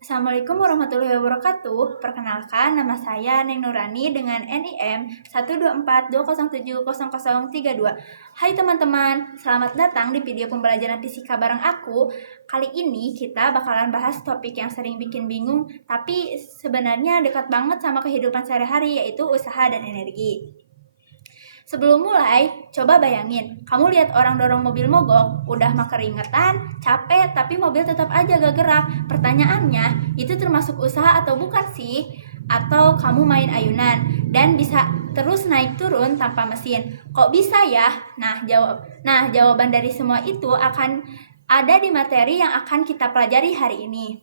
Assalamualaikum warahmatullahi wabarakatuh. Perkenalkan, nama saya Neng Nurani dengan NIM 12420700032. Hai teman-teman, selamat datang di video pembelajaran fisika bareng aku. Kali ini kita bakalan bahas topik yang sering bikin bingung, tapi sebenarnya dekat banget sama kehidupan sehari-hari, yaitu usaha dan energi. Sebelum mulai, coba bayangin, kamu lihat orang dorong mobil mogok, udah mah keringetan, capek, tapi mobil tetap aja gak gerak. Pertanyaannya, itu termasuk usaha atau bukan sih? Atau kamu main ayunan dan bisa terus naik turun tanpa mesin? Kok bisa ya? Nah, jawaban dari semua itu akan ada di materi yang akan kita pelajari hari ini.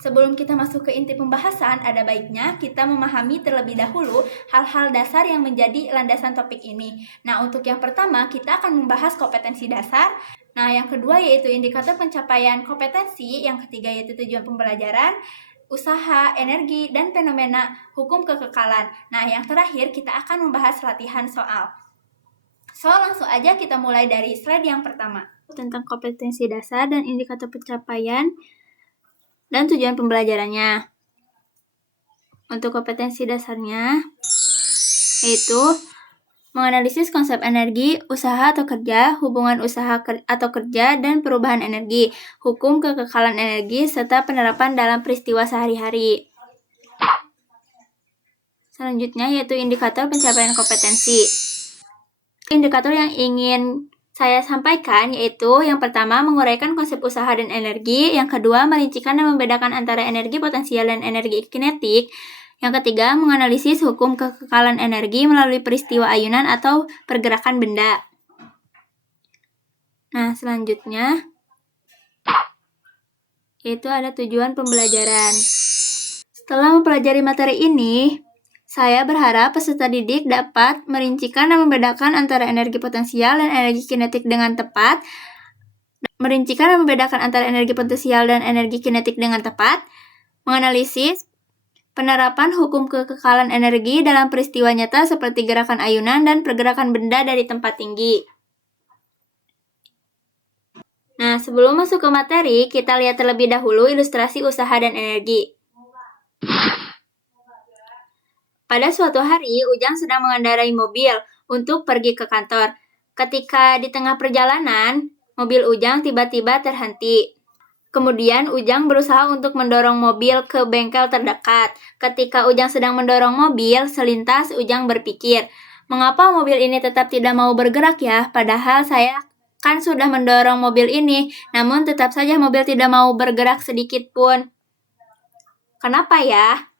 Sebelum kita masuk ke inti pembahasan, ada baiknya kita memahami terlebih dahulu hal-hal dasar yang menjadi landasan topik ini. Nah, untuk yang pertama, kita akan membahas kompetensi dasar. Nah, yang kedua yaitu indikator pencapaian kompetensi. Yang ketiga yaitu tujuan pembelajaran, usaha, energi, dan fenomena hukum kekekalan. Nah, yang terakhir kita akan membahas latihan soal. So, langsung aja kita mulai dari slide yang pertama. Tentang kompetensi dasar dan indikator pencapaian dan tujuan pembelajarannya. Untuk kompetensi dasarnya, yaitu menganalisis konsep energi, usaha atau kerja, hubungan usaha atau kerja, dan perubahan energi, hukum kekekalan energi, serta penerapan dalam peristiwa sehari-hari. Selanjutnya yaitu indikator pencapaian kompetensi. Indikator yang ingin saya sampaikan yaitu yang pertama menguraikan konsep usaha dan energi, yang kedua merincikan dan membedakan antara energi potensial dan energi kinetik, yang ketiga menganalisis hukum kekekalan energi melalui peristiwa ayunan atau pergerakan benda. Nah, selanjutnya yaitu ada tujuan pembelajaran. Setelah mempelajari materi ini, saya berharap peserta didik dapat merincikan dan membedakan antara energi potensial dan energi kinetik dengan tepat, menganalisis penerapan hukum kekekalan energi dalam peristiwa nyata seperti gerakan ayunan dan pergerakan benda dari tempat tinggi. Nah, sebelum masuk ke materi, kita lihat terlebih dahulu ilustrasi usaha dan energi. Pada suatu hari, Ujang sedang mengendarai mobil untuk pergi ke kantor. Ketika di tengah perjalanan, mobil Ujang tiba-tiba terhenti. Kemudian Ujang berusaha untuk mendorong mobil ke bengkel terdekat. Ketika Ujang sedang mendorong mobil, selintas Ujang berpikir, mengapa mobil ini tetap tidak mau bergerak ya? Padahal saya kan sudah mendorong mobil ini, namun tetap saja mobil tidak mau bergerak sedikit pun. Kenapa ya?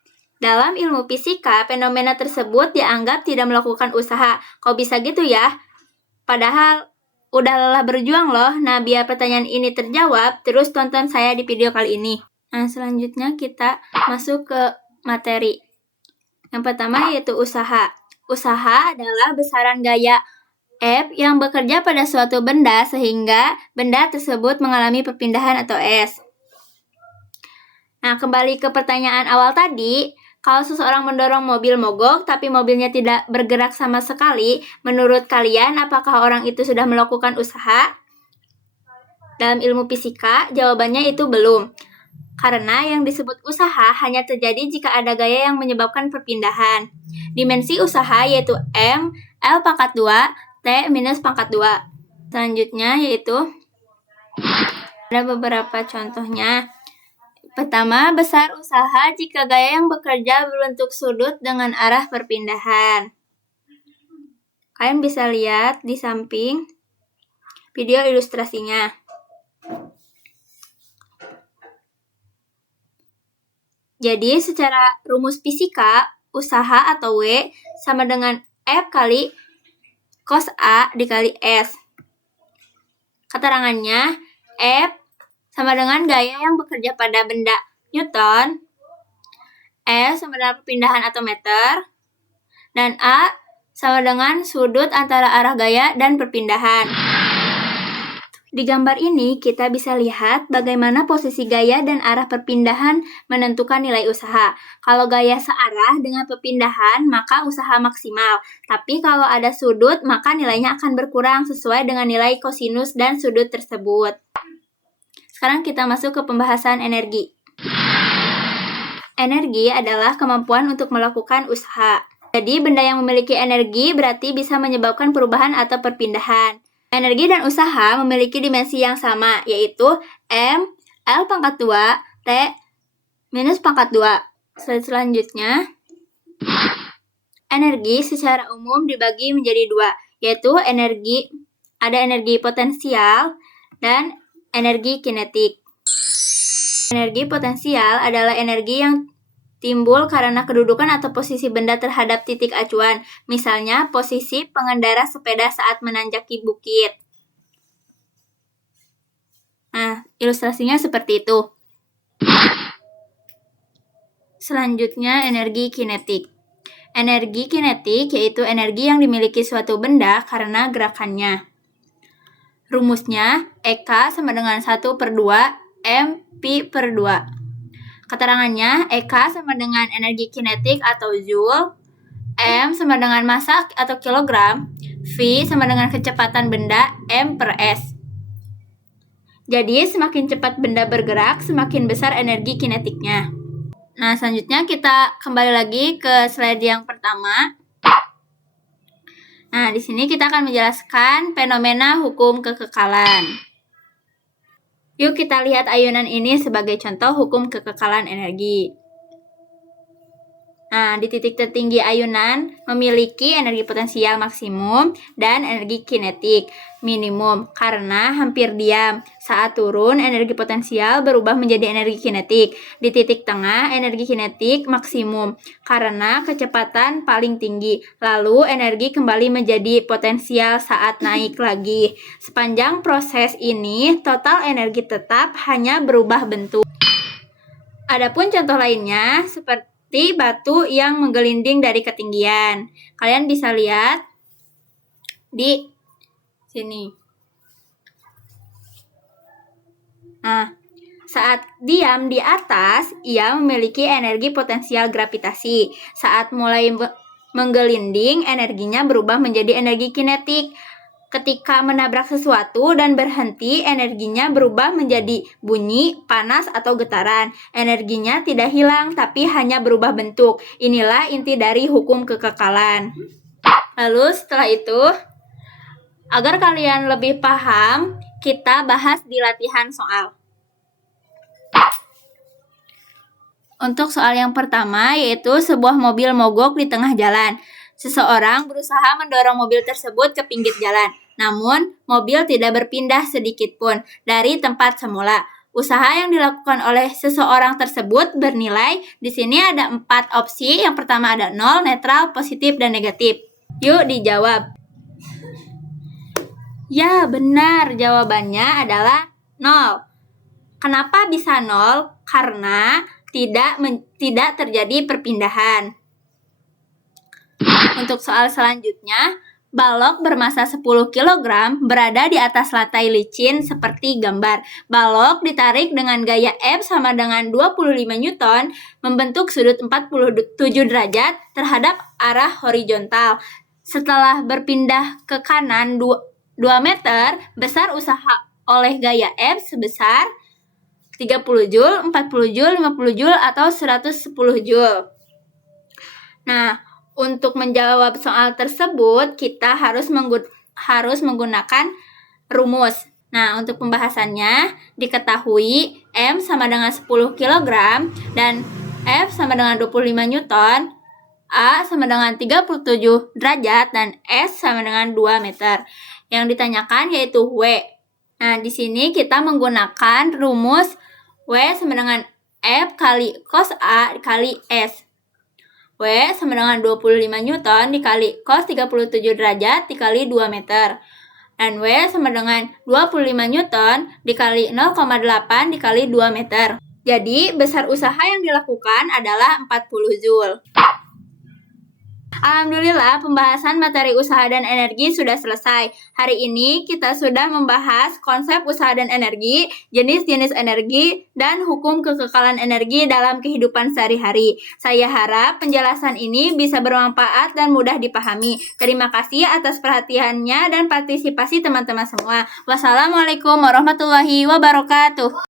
Dalam ilmu fisika, fenomena tersebut dianggap tidak melakukan usaha. Kok bisa gitu ya? Padahal udah lelah berjuang loh. Nah, biar pertanyaan ini terjawab, terus tonton saya di video kali ini. Nah, selanjutnya kita masuk ke materi. Yang pertama yaitu usaha. Usaha adalah besaran gaya F yang bekerja pada suatu benda sehingga benda tersebut mengalami perpindahan atau S. Nah, kembali ke pertanyaan awal tadi, kalau seseorang mendorong mobil mogok tapi mobilnya tidak bergerak sama sekali, menurut kalian apakah orang itu sudah melakukan usaha? Dalam ilmu fisika, jawabannya itu belum. Karena yang disebut usaha hanya terjadi jika ada gaya yang menyebabkan perpindahan. Dimensi usaha yaitu M, L pangkat 2, T minus pangkat 2. Selanjutnya yaitu ada beberapa contohnya. Pertama, besar usaha jika gaya yang bekerja berbentuk sudut dengan arah perpindahan. Kalian bisa lihat di samping video ilustrasinya. Jadi, secara rumus fisika, usaha atau W sama dengan F kali cos A dikali S. Keterangannya, F sama dengan gaya yang bekerja pada benda Newton, S sama dengan perpindahan atau meter, dan A sama dengan sudut antara arah gaya dan perpindahan. Di gambar ini kita bisa lihat bagaimana posisi gaya dan arah perpindahan menentukan nilai usaha. Kalau gaya searah dengan perpindahan, maka usaha maksimal. Tapi kalau ada sudut, maka nilainya akan berkurang sesuai dengan nilai kosinus dan sudut tersebut. Sekarang kita masuk ke pembahasan energi. Energi adalah kemampuan untuk melakukan usaha. Jadi, benda yang memiliki energi berarti bisa menyebabkan perubahan atau perpindahan. Energi dan usaha memiliki dimensi yang sama, yaitu M, L pangkat 2, T, minus pangkat 2. Slide selanjutnya. Energi secara umum dibagi menjadi dua, yaitu ada energi potensial dan energi kinetik. Energi potensial adalah energi yang timbul karena kedudukan atau posisi benda terhadap titik acuan, misalnya posisi pengendara sepeda saat menanjaki bukit. Nah, ilustrasinya seperti itu. Selanjutnya, energi kinetik. Energi kinetik yaitu energi yang dimiliki suatu benda karena gerakannya. Rumusnya, EK sama dengan 1/2 mP/2. Keterangannya, EK sama dengan energi kinetik atau Joule, M sama dengan massa atau kilogram, V sama dengan kecepatan benda M/S. Jadi, semakin cepat benda bergerak, semakin besar energi kinetiknya. Nah, selanjutnya kita kembali lagi ke slide yang pertama. Nah, di sini kita akan menjelaskan fenomena hukum kekekalan. Yuk kita lihat ayunan ini sebagai contoh hukum kekekalan energi. Nah, di titik tertinggi ayunan memiliki energi potensial maksimum dan energi kinetik minimum karena hampir diam. Saat turun, energi potensial berubah menjadi energi kinetik. Di titik tengah, energi kinetik maksimum karena kecepatan paling tinggi. Lalu, energi kembali menjadi potensial saat naik lagi. Sepanjang proses ini, total energi tetap hanya berubah bentuk. Adapun contoh lainnya, seperti batu yang menggelinding dari ketinggian. Kalian bisa lihat di sini. Nah, saat diam di atas, ia memiliki energi potensial gravitasi. Saat mulai menggelinding, energinya berubah menjadi energi kinetik. Ketika menabrak sesuatu dan berhenti, energinya berubah menjadi bunyi, panas, atau getaran. Energinya tidak hilang, tapi hanya berubah bentuk. Inilah inti dari hukum kekekalan. Lalu setelah itu, agar kalian lebih paham, kita bahas di latihan soal. Untuk soal yang pertama, yaitu sebuah mobil mogok di tengah jalan. Seseorang berusaha mendorong mobil tersebut ke pinggir jalan, namun mobil tidak berpindah sedikit pun dari tempat semula. Usaha yang dilakukan oleh seseorang tersebut bernilai, di sini ada 4 opsi. Yang pertama ada 0, netral, positif, dan negatif. Yuk dijawab. Ya, benar. Jawabannya adalah 0. Kenapa bisa 0? Karena tidak terjadi perpindahan. Untuk soal selanjutnya, balok bermasa 10 kg berada di atas lantai licin seperti gambar. Balok ditarik dengan gaya F sama dengan 25 Newton, membentuk sudut 47 derajat terhadap arah horizontal. Setelah berpindah ke kanan 2 meter, besar usaha oleh gaya F sebesar 30 Joule, 40 Joule, 50 Joule, atau 110 Joule. Nah, untuk menjawab soal tersebut, kita harus menggunakan rumus. Nah, untuk pembahasannya, diketahui M sama dengan 10 kg dan F sama dengan 25 Newton, A sama dengan 37 derajat, dan S sama dengan 2 meter. Yang ditanyakan yaitu W. Nah, di sini kita menggunakan rumus W sama dengan F kali cos A kali S. W sama dengan 25 Newton dikali cos 37 derajat dikali 2 meter. Dan W sama dengan 25 Newton dikali 0,8 dikali 2 meter. Jadi, besar usaha yang dilakukan adalah 40 Joule. Alhamdulillah, pembahasan materi usaha dan energi sudah selesai. Hari ini kita sudah membahas konsep usaha dan energi, jenis-jenis energi, dan hukum kekekalan energi dalam kehidupan sehari-hari. Saya harap penjelasan ini bisa bermanfaat dan mudah dipahami. Terima kasih atas perhatiannya dan partisipasi teman-teman semua. Wassalamualaikum warahmatullahi wabarakatuh.